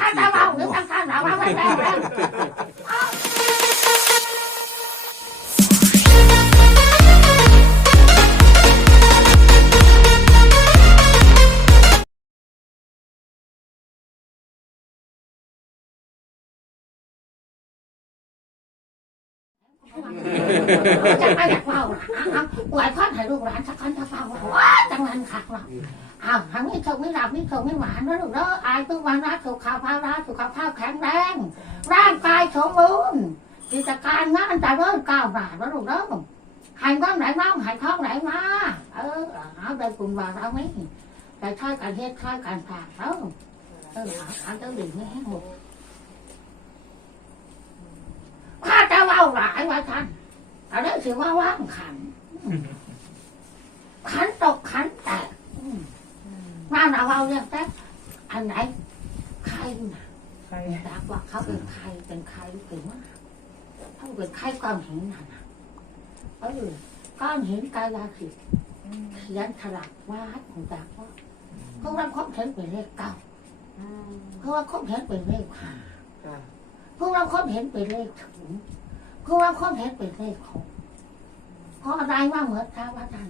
ถ้าจะเบาหรือตั้งท่านเราว่าไม่ได้แล้วจะไปอยากเล่าหล่ะอ้าวอวยพรให้ลูกหลานสักคนจะฟังว่าว้าจังนั้นขักเนา อ้าวทางนี้เธอไม่หลับนี่เธอไม่หวานนะลูกเด้ออายตัววันรักสุขภาพรักสุขภาพแข็งแรง ร่างกายสมบูรณ์กิจการงานจะเริ่มก้าวหน้าแล้วลูกเด้อใหายก้อนไหนน้องใหายท้องไหนมา เออเอาได้คุณว่าเราไหมแต่ช่วยกันเฮ็ดช่วยกันผ่านแล้วเออเอาเอาเจ้าดิ่งไม่ให้หมดข้าจะเล่าหลายไว้ท่านอันนี้ถือว่าว่างขันขันตกขันแตกอืม นั่นเราเอาเรื่องแต่อันไหนใครนะใครรักว่าเขาเป็นใครเป็นใครเป็นว่าเขาเป็นใครก้อนหินน่ะนะเออก้อนหินกายาสิทธิ์เขียนฉลากวาดของจากว่าเพราะว่าคบเห็นเป็นเลขเก้าเพราะว่าคบเห็นเป็นเลขห้าค่ะวกเราคนเห็นเป็นเลขถึงพวกเราคนเห็นเป็นเลขหก เพราะอะไรว่าเหมือนกันว่าท่าน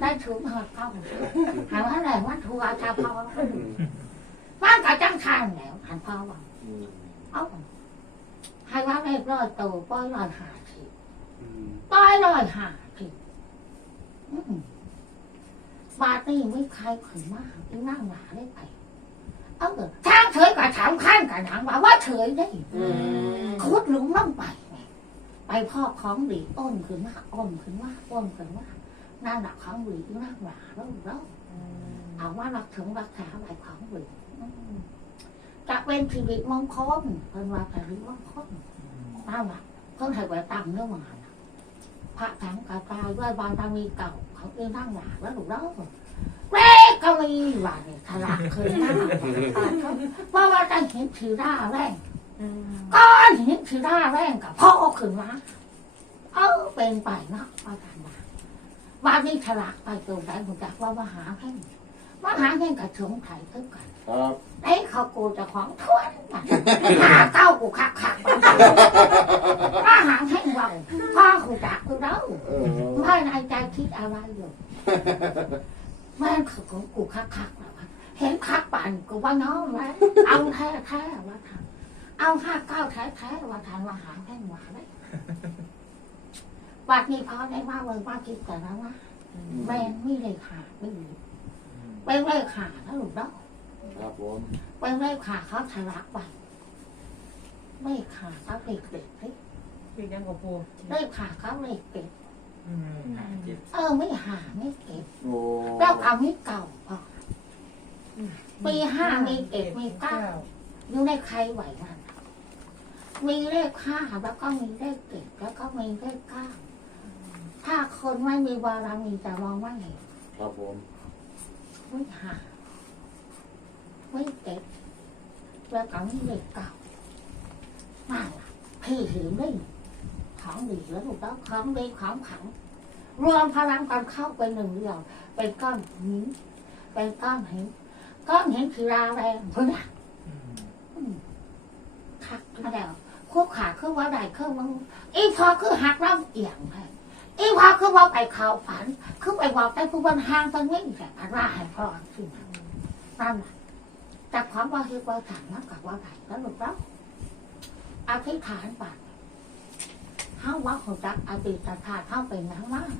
ได้ถึงหอดเข้าหาว่าอะไรว่าทัวร์ชาพอว่ากับจังทานแล้วหันพ่อว่าเอ้าให้ว่าเลขร้อยโตป้อยร้อยหาทีป้อยร้อยหาทีอืมบาตี้ไม่ใครขึ้นมากอีนั่งหนาได้ไปเออทางเฉยกับถามข้างกับหนังว่าว่าเฉยได้คุดหลุมลงไป ไงไปพ่อของดีอ้นขึ้นมาอ้นขึ้นมาอ้นขึ้นมานั่นหลักของดีนั่งหลาแล้วแล้วเอาว่ารักถึงรักษาไว้ของดีอืมจะเป็นชีวิตมงคลเป็นว่าชีวิตมงคลนั่นแหละเพิ่งให้ไปตั้งเนื้อมาน่ะพระถังกระจายด้วยบางตามีเก่า เขาเองนั่งหลาแล้วถูกแล้วเว้ยก็มีว่าเนี่ยทะลักขึ้นมาเพราะว่าจะเห็นถือด้าแรง ก้อนเห็นถือด้าแรงกับพ่อขึ้นมาเออเป็นไปเนาะว่ากันว่าว่านี่ฉลากไปตรงไหนผมจักว่ามหาแห่งมหาแห่งกับชงไถ่เท่ากันครับไอ้เขากูจะของทวนน่ะหาเก้ากูคักคักมหาแห่งเราพ่อกูจักกูเล่าเออไม่ในใจคิดอะไรอยู่แม่งเขาของกูคักคักๆแล้ววะเห็นคักปั่นกูว่าน้องแล้วเอาแท้แท้ๆว่าทำ เอาห้าเก้าแท้แท้ๆว่าทำว่าหาแท่งหวาเลยวัดนี้พอได้ว่าเมืองว่าคิดแต่แล้วว่าแม่งไม่เลยขาดไม่ดีเป็นเลยขาดแล้วหลุดดอกครับผมเป็นเลยขาดเขาทะลักไปไม่ขาดเขาเด็กเด็กๆเฮ้ยเป็นยังกับปูเลขขาดเขาเด็กเด็กอืมเออไม่หาไม่เก็บโอ้แล้วเอาไม่เก่าพอปีห้ามีเอ็ดมีเก้าอยู่ในใครไหวมัน มีเลขห้าแล้วก็มีเลขเจ็ดแล้วก็มีเลขเก้าถ้าคนไม่มีบารมีจะมองไม่เห็นครับผมไม่หาไม่เจ็ดแล้วก็มีเลขเก้ามาล่ะพี่หิวได้ของดีแล้วถูกต้องของดีของขังรวมพลังกันเข้าเป็นหนึ่งเดียวเป็นก้อนหินเป็นก้อนหินก้อนหินคือราแรงเพื่อนหักมาแล้ว คู่ขาคือว่าใดคือมึงอีพอคือหักเราเอียงไปอีพอคือว่าไปเขาฝัน คือไปบอกไปผู้บนห้างตรงนี้แต่อะไรให้พ่อสินั่นแหละแต่ความว่าคือว่าถามมากกว่าว่าใดแล้วหลุดแล้วอาธิษฐานไปเฮาว่าของจักอดีตชาติเฮาเป็นหยังมาก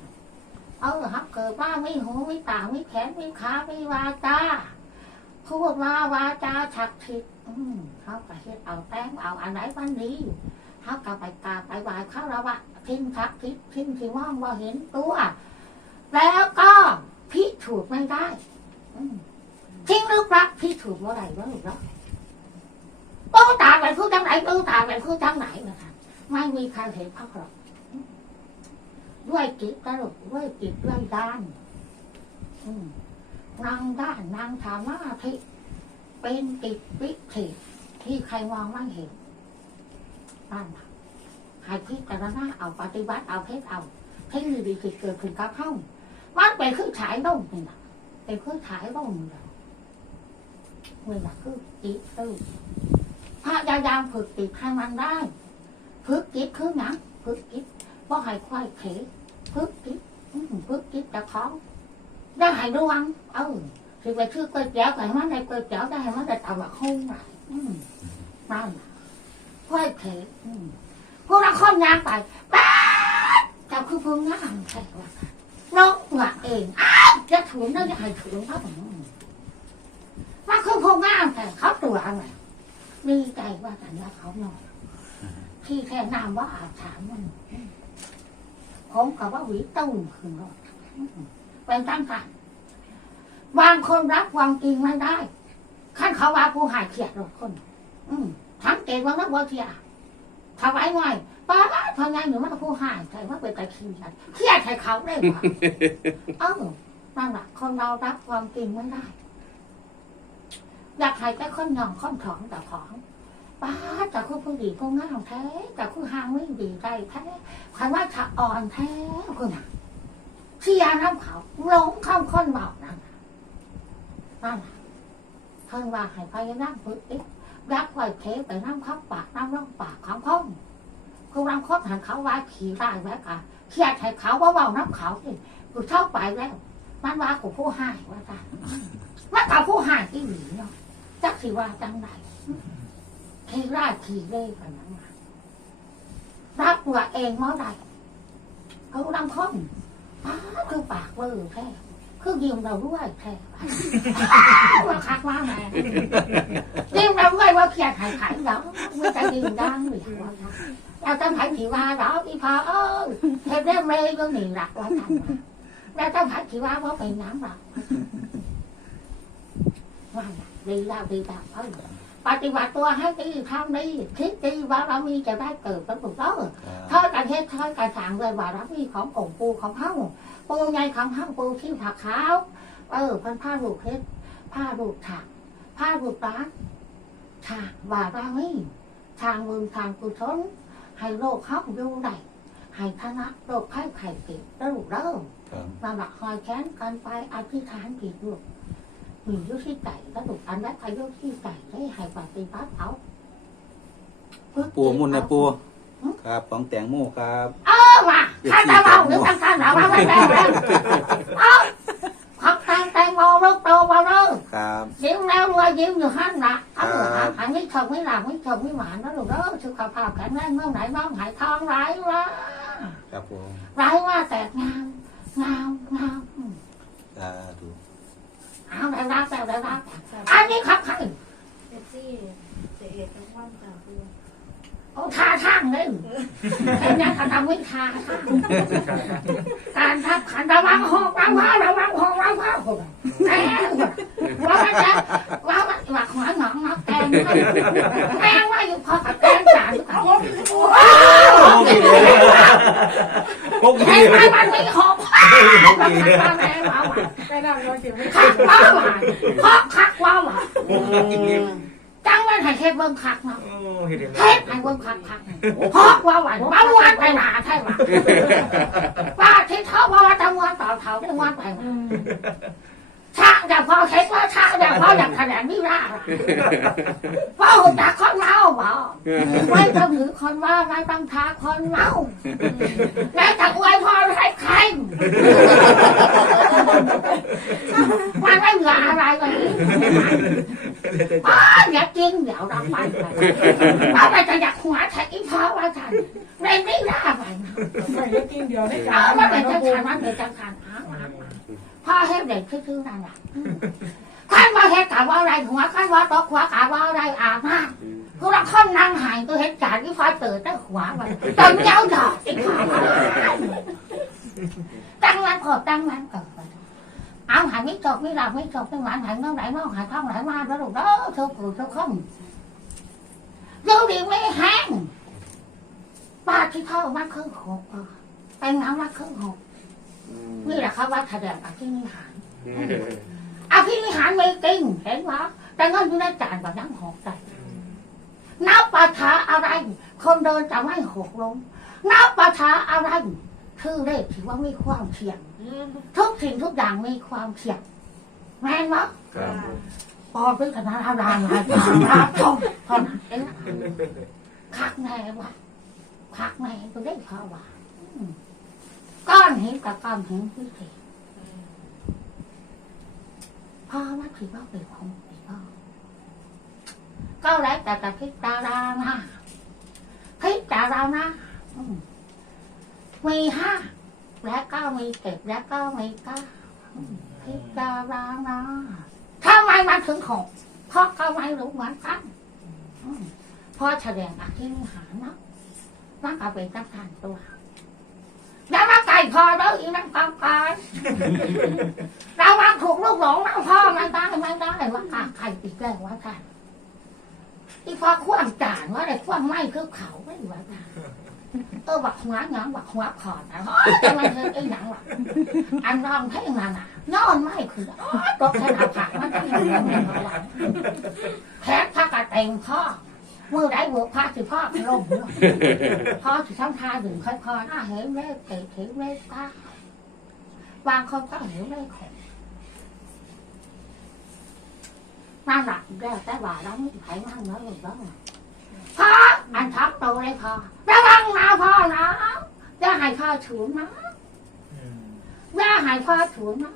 เออฮับเกิดว่าไม่หูไม่ตาไม่แขนไม่ขาไม่วาจาพูดมาวาจาฉักทิศ อืมเขาก็เฮ็ดเอาแป้งเอาอันไหนมันดีเขาก็ไปกาไปไหว้เขาแล้วว่าทิ้งทักทิศทิ้งที่มองว่าเห็นตัว แล้วก็พิถูกไม่ได้ทิ้งหรือปลักพิถูกว่าไรวะลูกเนาะตู้ตาไปพูดจังไหนตู้ตาไปพูดจังไหนนะคะไม่มีใครเห็นเขาหรอกด้วยจิตตลกด้วยจิตด้วยด้านนางด้านนางธรรมาธิ เป็นติดวิถีที่ใครมองไม่เห็นนั่นน่ะให้พิจารณาเอาปฏิบัติเอาเพชรเอาเทคโนโลยีเกิดขึ้นกับเข้ามันเป็นเครื่อฉายลงนี่นะเป็นเครื่อฉายลงนี่แหละนี่แหละคือจิตตื้อพยายามฝึกจิตให้มันได้ฝึกจิตคือหนังฝึกจิตว่าให้ควายเขฝึกจิตฝึกจิตแต่ของได้ให้ระวังเออ สิไปชื่อก๋วยเตี๋ยวไก่มันได้ก๋วยเตี๋ยวได้ให้มันได้ตำบักหุ่งไหนอืมนั่นน่ะควายเขอืมพวกเราค้อนยางไปป๊าดจับคือพึ่งงามใช่ว่าน้องหงะเองอ้าวจะถุนได้จะให้ถุนเขาผมว่าคือพึ่งงามแต่เขาตัวอะไรมีใจว่าแต่ละเขาหน่อยที่แท้น้ำว่าอาบถามมันผมกับว่าหวีตุ้มขึ้นรถเป็นตั้งกัน บางคนรักวางจริงไม่ได้ขั้นเขาว่าผู้หายเขียดรถคน อืมทั้งเกณฑ์ว่านักว่าเทียถวายไว้ป้าทำงานอยู่มันผู้หายใครว่าเป็นตะคียนเครียดให้เขาได้ปะเอ้านั่นแหละคนเรารักความจริงไม่ได้ อยากให้แต่คนหยองคนถองแต่ของป้าแต่คุณผู้ดีผู้งามแท้แต่คุณหางไม่ดีใจแท้ใครว่าถ้าอ่อนแท้คุณน่ะเชียร์น้ำเขาหลงเข้าคนเบานั่น น่ะนั่านว่าให้พยายามฝึกอีกรักไว้เทไปน้ำข้าปากน้ำร่องปากของพ่องคุณรังคบหันเขาว่าขี่ได้ไว้กันเครียดให้เขาว่าเบาน้ำเขาสิกูเข้าไปแล้ว มันว่ากูผู้ให้ว่าจ้ะมันกับผู้ให้ที่หนีเนาะจักสิว่าจังไหนขี่ราดขี่เล่กันนั้นมารับตัวเองเมื่อใดเขาดังค้อนป้าคือปากเวอร์แท้ คือยืมเราด้วยแท้ว่าคักว่าไงยืมเราด้วยว่าเขียนหายขายเราไม่ใจยืมดังหรือว่าเราต้องหายผีว่าเราอีพอเออเทปเล่มเลยก็หนีหลักว่าทำเราต้องหาชีวะว่าเป็นน้ำหรอกว่าน่ะดีแล้วดีแล้วเออปฏิบัติตัวให้ดีทำดีคิดดีว่าเรามีจะได้เกิดเป็นถูกต้องทอดกันเทศทอดกันสั่งเลยว่าเรามีของกงปูของเฮ้า ปูใหญ่ของเฮ้าปูที่ผักขาวเออพันผ้าลูกเพชรผ้าลูกถักผ้าลูกปลาฉากว่าเรามีทางมือทางกุศลให้โลกเขาอยู่ได้ให้ชนะโรคไข้ไข้เจ็บแล้วลูกเริ่มครับมาหลักคอยแค้นกันไปอธิษฐานผิดลูกมีอยุที่ไก่แล้วถูกอันนั้นไปอยุที่ไก่ได้ให้ปฏิบัติเอาปูมุนนะปู ครับของแตงโมครับเออมาข้าจะเบาหรือทางการเราไม่ได้แล้วเอาพักทางแตงโมลูกโตมาเลยครับยิ้มแล้วรวยยิ้มอยู่ห้างนะเอาหนูหาหายไม่ชมไม่หลังไม่ชมไม่หวานนะลูกเด้อสุขภาพแข็งแรงเมื่อไหร่น้องหายทองร้ายว่าครับผมร้ายว่าแตกงามงามงามอืมสาธุเอาได้รับแล้วได้รับอันนี้ครับใครเซ็กซี่เสียเอกทั้งวันจ้าคือ โอ้ท่าทางเลยแค่นี้เขาทำไม่ท่าทางการทับขันระวังหอกระวังระวังหอกระวังหอกแม่ว่ามันจะว่ามันว่าหัวหนองนักแกงแม่ว่าอยู่พอกับแกงจานเขาพกเห็ดีนไหมมันไม่หอกมันขัดแม่ว่าไปนำรอยเก็บไม่ขัดว่าว่าพอกขัดว่าว่าพกดีจังมันให้เฮ็ดเบิ่งขัดเนาะ โอ้เห็นเฮ็ดให้เบิ่งขัดขัดพอกว่าว่าบ้าวันไปหนาใช่ไหมป้าที่เท่าว่าทำงานต่อเท่าได้งานไปช่างแต่พอเห็นว่าช่างแต่พออยากแสดงนี่ว่าเพราะหุ่นจากคนเมาบอกไม่ต้องถือคนว่าไม่ต้องทาคนเมาแล้วจะอวยพรให้ใคร มันไม่เหลืออะไรเลยอ๋ออย่าจริงเดี๋ยวเราไปเราไปจะอยากหัวใช้อีพอว่าฉันเร่ไม่ได้ไปนะไปแล้วกินเดียวได้จ้าอมันเป็นจังขันมันเป็นจังขันอ้าวอ้าวอ้าวพ่อเฮ็ดเด็กคือๆนั่นแหละขั้นว่าเฮ็ดกะว่าอะไรหัวขั้นว่าตกหัวกะว่าอะไรอาบน้ำกูรักคนนั่งหายตัวเฮ็ดจานที่ฟ้าเติร์ดได้หัวมันจนเย้าดอกอีกขาตั้งวันขอบตั้งวันเกิด เอาหายไม่จบไม่หลับไม่จบไม่หวานหายเมื่อไหร่เมื่อหายท้องไหลมาแล้วลูกเด้อเท่ากูเท่าคมเดี๋ยวดีไม่แห้งป้าที่เข้ามาครึ่งหกอะไปน้ำมาครึ่งหกนี่แหละครับว่าแสดงอภินิหารอภินิหารไม่จริงเห็นไหมแต่เงินอยู่ในจานแบบนั้นหกใจนับปัทาอะไร คนเดินจะไม่หกลงนับปัทาอะไร คือเลขถือว่ามีความเสี่ยง ทุกสิ่งทุกอย่างมีความเสี่ยงแม่นไหมครับนพอพึ่งกันนะรามมาครับชมพอนั้นเองคักแน่ว่ะคักแน่ตัวได้เขาว่ะอืมก้อนหินกับก้อนหินพิเศษพ่อว่าถือว่าเป็นของเป็นพ่อก็แล้วแต่จะพิจารณาพิจารณาอื มมีห้าและก็มีเจ็ดและก็มีเก้าอืมพิจารณาทำไมมันถึงหกเพราะก็ไม่รู้เหมือนกันอืมพอแสดงอธิษฐานเนาะมันก็เป็นตั้งการตัวอย่ามาไก่พอแล้วอีนั่งกองกายเราวางถูกลูกหลงนั่งพ่อไม่ได้ไม่ได้ว่าการไก่อีกแล้วว่ากันอีพอขว้างจานว่าอะไรขว้างไม่คือเขาไม่ว่ากัน เออบักหัวหยังบักหัวขอดนะแต่มันเห็นไอ้หยังวะอันรองเพลงนั่นน่ะนอนไม่คืออ๋อตกแค่หน้าผากมันจะเป็นยังไงวแพ้พักกระเต็งพ่อมือได้บวกพาสิพ่อลงเนาะพอถึงทำทาถึงค่อยๆอะเห็นเลขเตะเห็นเลขเก้าบางคนก็เห็นเลขหกน่าหลักแล้วแต่ว่าเราไม่ไผ่มั่งเนาะลูกเนาะ พ่ออันทับโตเลยพ่อระวังนะพ่อนะอย่าให้พ่อฉุนนะอย่าให้พ่อฉุนนะ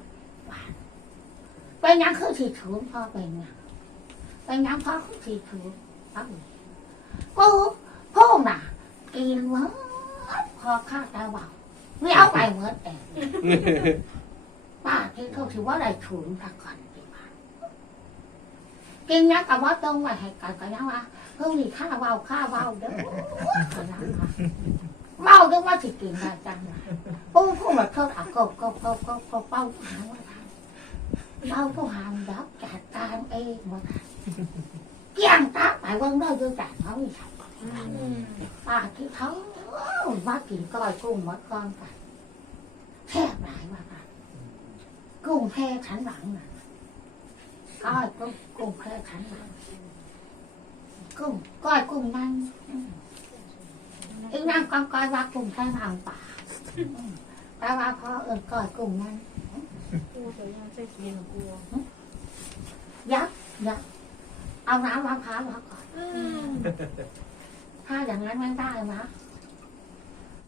เป็นยังคือถีฉุนพ่อเป็นยังเป็นยังพ่อคือถีฉุนพ่อกูพ่อน่ะกินหมดพอข้าตาเบาไม่เอาไปเหมือนแอนป้าที่เขาถือว่าอะไรฉุนสักก่อนดี กว่ากินยักกับว่าต้องไว้ให้กันกันยังว่าเพิ่งมีข้าเบาข้าเบาเด้อกันยังว่าเบาด้วยว่าสิกินได้จังเลยปูพูดแบบเท่าอะก็ก็ก็ก็ก็เป้าหางว่าเป้าผู้หางดับจัดการเองว่าเกี่ยงตาไปเบิ่งได้ด้วยแต่เขาไม่ใช่ป้าที่เขาว่ากินก้อยกุ้งมัดก้อนกันแค่หลายว่ากันกุ้งแค่ขันหลังน่ะ ก้อยกุ้งกุ้งแค่ขันหลังกุ้งก้อยกุ้งนั่งอืมอีนั่งก้องก้อยว่ากุ้งแค่ทางป่าแต่ว่าพ่อเออก้อยกุ้งนั่งกูแต่ยังจะกินกูยักยักเอาน้ำมะพร้าวมาก่อนถ้าอย่างนั้นไม่ได้นะ